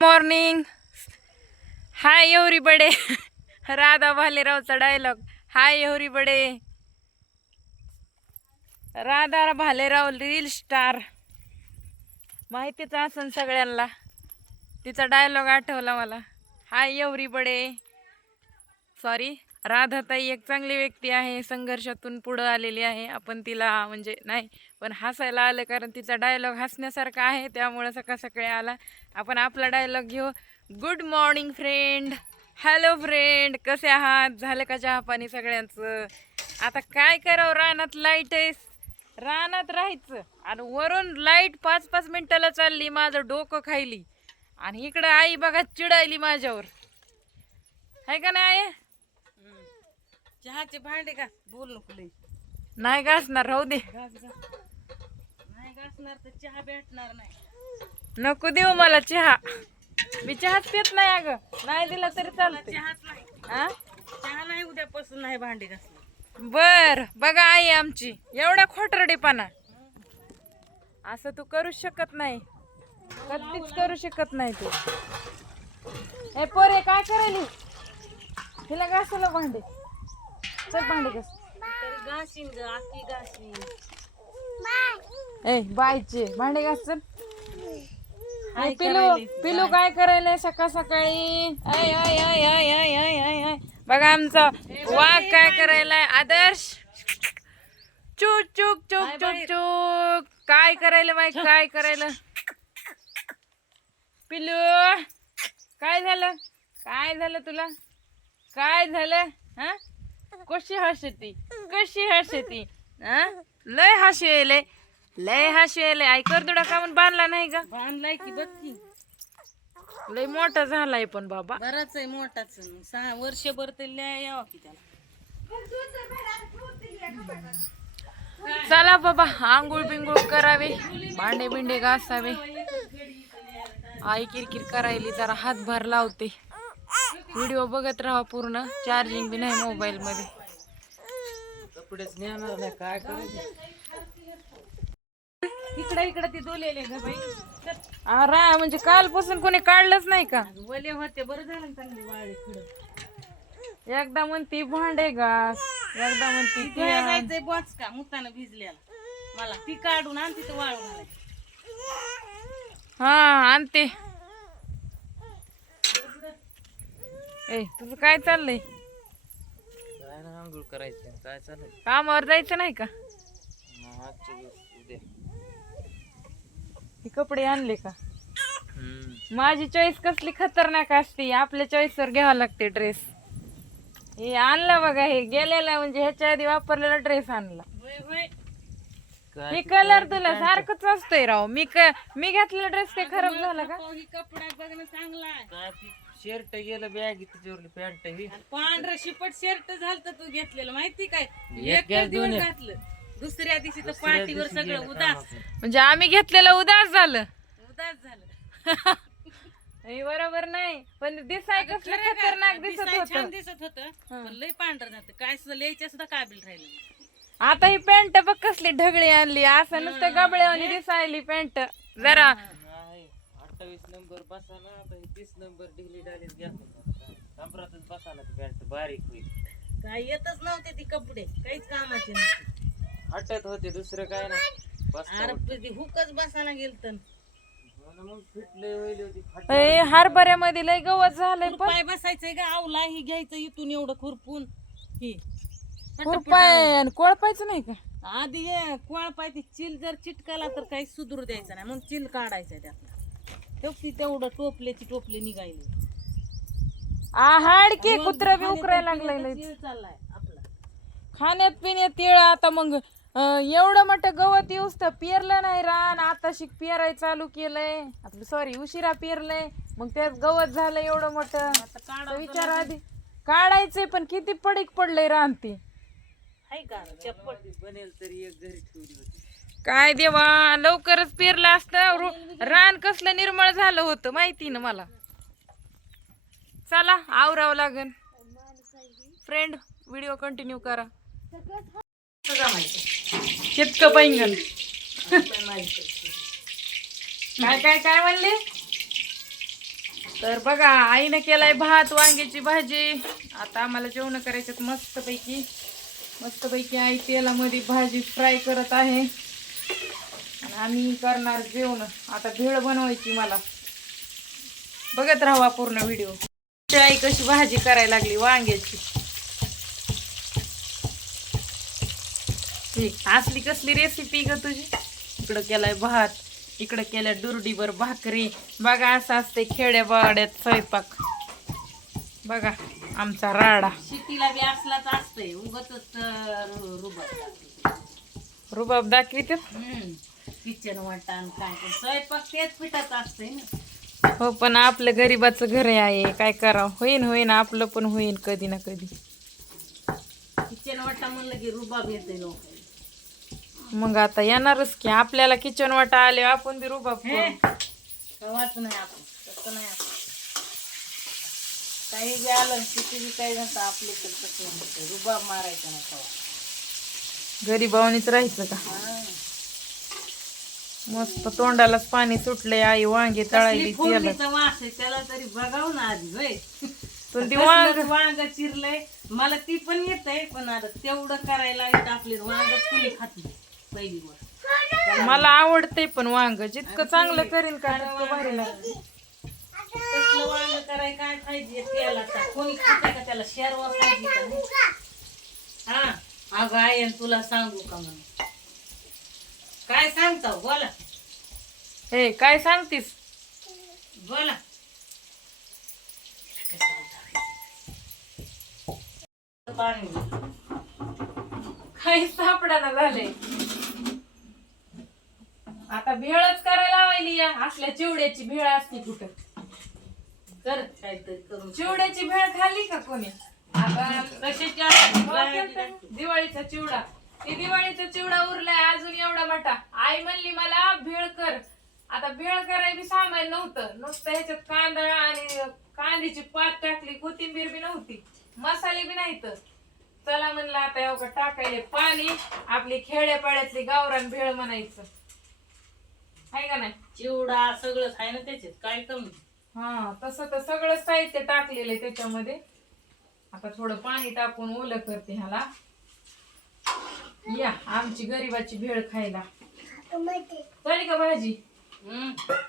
Morning. Hi everybody. Radha भालेरावचा dialogue. Hi everybody. Radha Bhalerao reel star माहितीच असन सगळ्यांना. तिचा डायलॉग आठवला मला. हाय एव्हरीबडे. सॉरी, राधाताई एक चांगली व्यक्ती आहे, संघर्षातून पुढं आलेली आहे. आपण तिला म्हणजे नाही पण हसायला आलं कारण तिचा डायलॉग हसण्यासारखा आहे, त्यामुळे सकाळ सकाळी आला. आपण आपला डायलॉग घेऊ. Good morning friend. Hello friend, कसे आहात? झालं का चहा पाणी सगळ्यांचं? आता काय करावं, रानात लाईट आहे, रानात राहायचं आणि वरून लाईट 5-5 मिनिटाला चालली, माझं डोकं खायली. आणि इकडं आई बघा चिडायली माझ्यावर, आहे का नाही आई? चहाचे भांडे का बोल नको लई. नाही घासणार, राहू दे. नाही घासणार तर चहा भेटणार नाही. नको देऊ मला चहा, मी चहाच पित नाही. अगं नाही दिला तरी चालतं. चहाच नाही, हा चहा नाही, उद्यापासून नाही भांडे घासणार. बर बघा आई आमची एवढा खोटरडेपणा असं तू करू शकत नाही, कधीच करू शकत नाही तू. ए पोरे, काय करायली? हिला घासला भांडे. चल भांडे घास. तरी घासीन ग, आखी घासीन. ए बायचे भांडे घास चल. हाय पिलू करायली. पिलू काय करायलंय सकाळ सकाळी? I I I I I I I I. बघा आमचा वाघ काय करायलाय. आदर्श चूक चूक चूक चूक चूक. काय करायला माहित, काय करायला? पिलू काय झालं? काय झालं तुला? काय झालं? हा, कशी हसती, कशी हसती? हा, लय हसले, लय हसले. आई करदुडा का म्हणून बांधला नाही का? बांधलाय की बघ की, लय मोठा झालाय पण बाबा. बराच आहे मोठाच. 6 वर्षभर तर लय यावं की त्याला. चला बाबा, आंघोळ बिंगोळ करावे, भांडे बिंडे घासावे. आई किरकिर करायली, जरा हातभार लावते. व्हिडिओ बघत राहा पूर्ण. चार्जिंग बी नाही मोबाईल मध्ये. कपडेच नेणार नाही, काय करायचं. इकडे इकडे ते दोलेले ग बाई. रा म्हणजे कालपासून कोणी काढलंच नाही का? वले होते, बरं झालं ना चांगली वाळली पुढं. एकदा म्हणती भांडे घास, एकदा म्हणती ती आण. जायचंय बॉच का मुतानं भिजलेला, मला ती काढून आण तिथं वाळू घालायची. हा आणते. ए तुझं काय चाललंय? काय ना, आंघोळ करायची. काय चालेल, कामावर जायचं नाही का? उद्या. हे कपडे आणले का? माझी चॉईस कसली खतरनाक असते. आपल्या चॉईसवर घ्यावा लागते ड्रेस. हे आणला बघा, हे गेलेला म्हणजे ह्याच्या आधी वापरलेला ड्रेस आणला. हे कलर तुला सारखंच असतंय राव. मी घेतलेला ड्रेस ते खराब झाला का? कपडा बघणं चांगला आहे. शर्ट गेलं बॅग त्याच्यावर पॅन्ट ही पांढरं शिपट शर्ट झालं तू घेतलेलं माहिती काय? एक एक दिवस दोन. घातलं, दुसऱ्या दिवशी तर पाठीवर सगळं उदास म्हणजे आम्ही घेतलेलं उदास झालं. उदास झालं. हे बरोबर नाही, पण दिसाय कसलं खतरनाक दिसत दिसाय छान होत. दिसत होतं, पण लय पांढरं झालं. काय सुद्धा लिहायच्या सुद्धा काबिल राहिलं नाही. आता ही पॅन्ट बघ कसली ढगळी आणली. असं नुसतं गबळ्यावानी दिसायली पॅन्ट. जरा 28 नंबर बसाना, आता 30 नंबर ढिली डालीत घ्या. कमरातच बसाना ती पॅन्ट बारीक होईल. काय येतच नव्हते ती कपडे, काहीच कामाचे नव्हते. हटत होते, दुसरं काय ना. अरे हुकच बसाना गेलत. मग फिटले होईल होती फाट. हरभऱ्यामध्ये लय गवत झालंय. पण पाय बसायचंय का आवला, ही घ्यायचं इथून एवढं खुरपून. ही खुरपाय आणि कोळपायचं नाही का? आधी कोळपाय ती चिल जर चिटकाला तर काही सुधरू द्यायचं नाही, मग चिल काढायचं त्यातलं. तेवढं टोपल्याची टोपले निघायली. हाडके कुत्रा बी उकरायला लागलाय. चिल चाललाय आपला. खाण्यात पिण्यात तिळ. आता मग एवढं मोठं गवत येऊस तर पेरलं नाही रान. आता शिक पेराय चालू केलंय. आपलं सॉरी उशिरा पेरलंय, मग त्यात गवत झालं एवढं मोठं. तर विचार आधी काढायचंय, पण किती पडीक पडलंय रान ती. हाय का चप्पल बनेल तरी एक घरी ठेवली होती. काय देवा, लवकरच पेरलं असतं. रान कसलं निर्मळ झालं होतं माहिती ना मला. चला आवरावं लागन. फ्रेंड व्हिडिओ कंटिन्यू करा. शेतक पैंगण. काय काय काय म्हणले? तर बघा आईनं केलाय भात वांग्याची भाजी. आता आम्हाला जेवण करायच्यात मस्तपैकी आई तेलामध्ये भाजी फ्राय करत आहे आणि आम्ही करणार जेवण. आता भेळ बनवायची मला. बघत राहा पूर्ण व्हिडिओ. आई कशी भाजी करायला लागली वांग्याची. असली कसली रेसिपी ग तुझी. इकडं केलाय भात, इकडं केल्या दुरडीवर भाकरी. बघा असं असते खेड्यापाड्यात स्वयंपाक. बघा आमचा राडा. शेतीला बी असलाच असतंय उगतच रुबाब दाखवित. किचन वाटण काय ते स्वयंपाक तेच पिठाचं असतंय ना. हो पण आपलं गरीबाचं घर आहे, काय करावं. होईन आपलं पण होईन कधी ना कधी. किचन वाटा म्हणलं की रुबाब येते लोक. मग आता येणारच की. आपल्याला किचन वाटा आले आपण बी रुबाब करू. कवाच नाही आपण तसं नाही. आपण काही बी आलं किती बी काही नसतं आपले तर तसं होतं. रुबाब मारायचं नाही कवा. गरीबावानीच राहायचं का. मस्त तोंडालाच पाणी सुटलंय. आई वांगे तळायली तेलात. फोडणीचा वास आहे त्याला तरी बघाव ना आधी होय. पण ती वांग चिरलंय मला ती पण येतंय पण आता तेवढं करायला आपले वांग कुणी खात नाही पहिली गोष्ट. मला आवडतंय पण वांग जितकं चांगलं करीन का तितकं भारी लागतं. तसलं वांग कराय काय पाहिजे तेलाचा कोणी खाते का त्याला शेरवा पाहिजे का नाही? हा अगं आहे तुला सांगू का म्हणून काय सांगता बोला. हे काय सांगतीस. बोला पाणी काही सापडाना झाले. आता भेळच करायला लावायली. या असल्या चिवड्याची भेळ असते कुठं. कर काहीतरी करून चिवड्याची भेळ खाल्ली का कोणी. आता कशाची दिवाळीचा चिवडा. ती दिवाळीचा चिवडा उरलाय अजून एवढा मोठा. आई म्हणली मला भेळ कर. आता भेळ करायला बी सामान नव्हतं. नुसतं ह्याच्यात कांदा आणि कांद्याची पात टाकली. कोथिंबीर बी नव्हती. मसाले बी नाहीत. चला म्हणलं आता एवढं टाकायले पाणी. आपली खेड्यापाड्यातली गावरान भेळ म्हणायचं आहे का नाही. चिवडा सगळंच आहे ना त्याच्यात काय कमी. हा तसं तर सगळं साहित्य टाकलेलं आहे त्याच्यामध्ये. आता थोडं पाणी टाकून ओलं करते ह्याला. या आमची गरीबाची भेळ खायला. झाली का भाजी.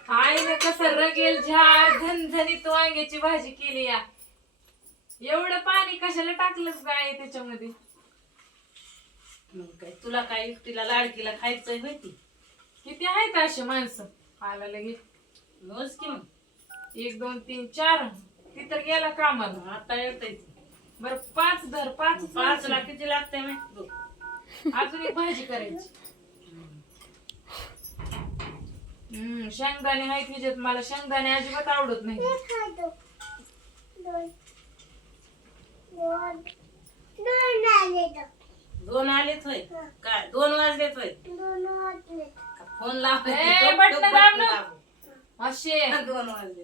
आईने कसं रगेल झाड झणझणीत वांग्याची भाजी केली. या एवढं पाणी कशाला टाकलंच काय त्याच्यामध्ये. मग काय तुला काय एकटीला लाडकीला खायचंय माहिती. किती आहेत अशी माणसं आला लगेच. रोज की मग 1 2 3 4. ती तर गेला कामाला. आता येतंय बर 5 धर. 5 ला किती लागतंय माहिती. अजून एक भाजी करायची. शेंगदाणे आहेत ह्याच्यात. मला शेंगदाणे अजिबात आवडत नाही. दोन आलेत होय काय 2 वाजलेत होय. फोन लाव बटन दाब ना. असे 2 वाजले.